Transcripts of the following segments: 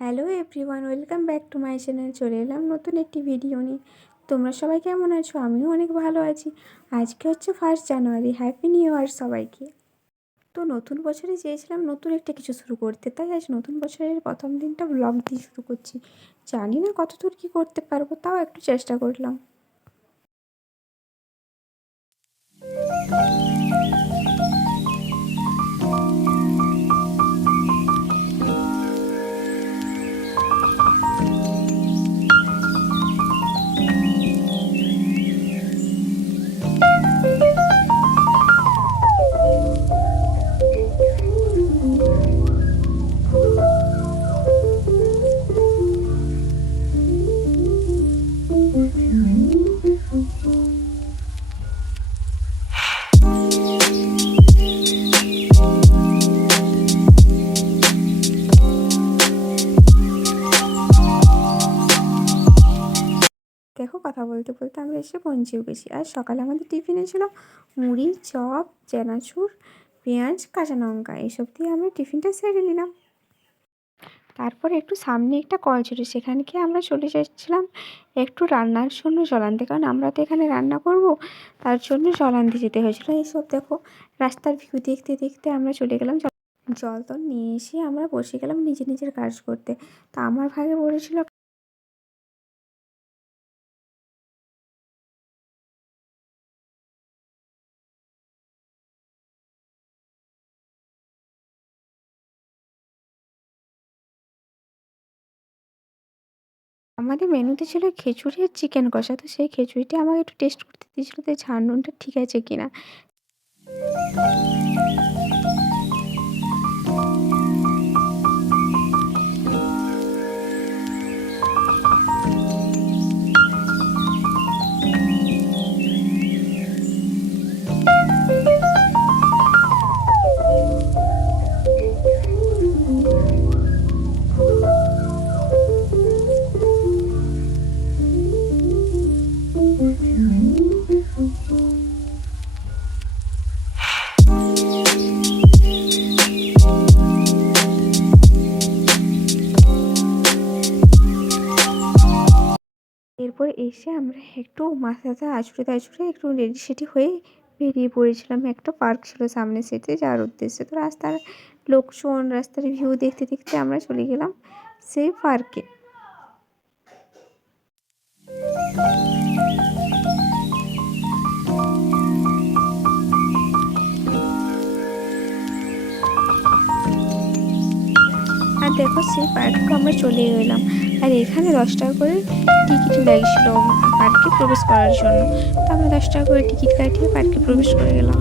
Hello everyone, welcome back to my channel. চলে এলাম নতুন একটি ভিডিও নিয়ে। তোমরা সবাই কেমন আছো? আমিও অনেক ভালো আছি। আজকে হচ্ছে 1 জানুয়ারি। হ্যাপি নিউ ইয়ার সবাইকে। তো নতুন বছরে চেয়েছিলাম নতুন একটা কিছু শুরু করতে, তাই আজ নতুন বছরের প্রথম দিনটা ব্লগ দিয়ে শুরু করছি। জানি না কতদূর কী করতে পারবো, তাও একটু চেষ্টা করলাম। দেখো, কথা বলতে বলতে আমরা এসে পৌঁছেও গেছি। আর সকালে আমাদের টিফিনে ছিল মুড়ি, চপ, চানাচুর, পেঁয়াজ, কাঁচা লঙ্কা। এসব দিয়ে আমরা টিফিনটা সেরে নিলাম। তারপরে একটু সামনে একটা কল ছিল, সেখানে গিয়ে আমরা চলে যাচ্ছিলাম একটু রান্নার জন্য জল আনতে, কারণ আমরা তো এখানে রান্না করব, তার জন্য জল আনতে যেতে হয়েছিলো। এইসব দেখো, রাস্তার ভিউ দেখতে দেখতে আমরা চলে গেলাম। জল তো নিয়ে এসে আমরা বসে গেলাম নিজের কাজ করতে। তা আমার ভাগে পড়েছিল আমাদের মেনুতে ছিল খিচুড়ি আর চিকেন কষা। তো সেই খিচুড়িটা আমাকে একটু টেস্ট করতে দিয়েছিলো, তো ঝাল নুনটা ঠিক আছে কিনা। এরপর এসে আমরা একটু মাথাটা আঁচড়ে একটু রেডি সেডি হয়ে বেরিয়ে পড়েছিলাম। একটা পার্ক ছিল সামনে, সেটে যাওয়ার উদ্দেশ্যে। তো রাস্তার লোকজন, রাস্তার ভিউ দেখতে দেখতে আমরা চলে গেলাম সেই পার্কে। আর দেখো, সেই পার্কে আমরা চলে এলাম। আর এখানে 10 টাকা করে টিকিট লাগছিল পার্কে প্রবেশ করার জন্য। তো আমরা 10 টাকা করে টিকিট কাটিয়ে পার্কে প্রবেশ করে গেলাম।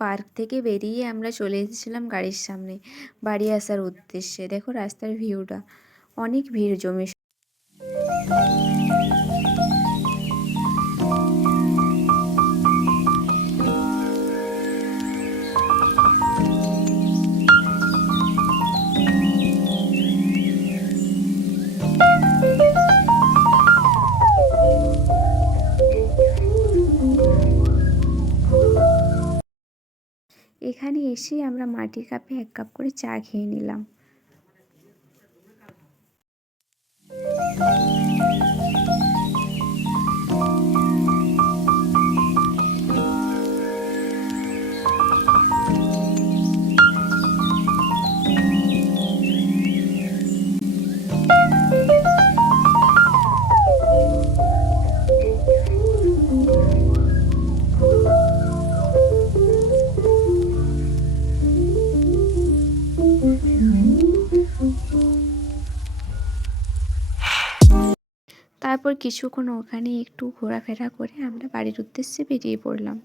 পার্ক থেকে বেরিয়ে আমরা চলে এসেছিলাম গাড়ির সামনে বাড়ি আসার উদ্দেশ্যে। দেখো রাস্তার ভিউটা, অনেক ভিড় জমে। এখানে এসে আমরা মাটির কাপে 1 কাপ করে চা খেয়ে নিলাম। তারপর কিছুক্ষণ ওখানে একটু ঘোরাফেরা করে আমরা বাড়ির উদ্দেশ্যে বেরিয়ে পড়লাম।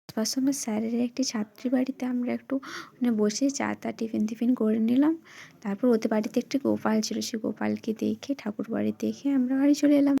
আসবার সময় স্যারের একটি ছাত্রী বাড়িতে আমরা একটু বসে চা টা টিফিন করে নিলাম। তারপর ওদের বাড়িতে একটি গোপাল ছিল, সেই গোপালকে দেখে ঠাকুর বাড়ি দেখে আমরা বাড়ি চলে এলাম।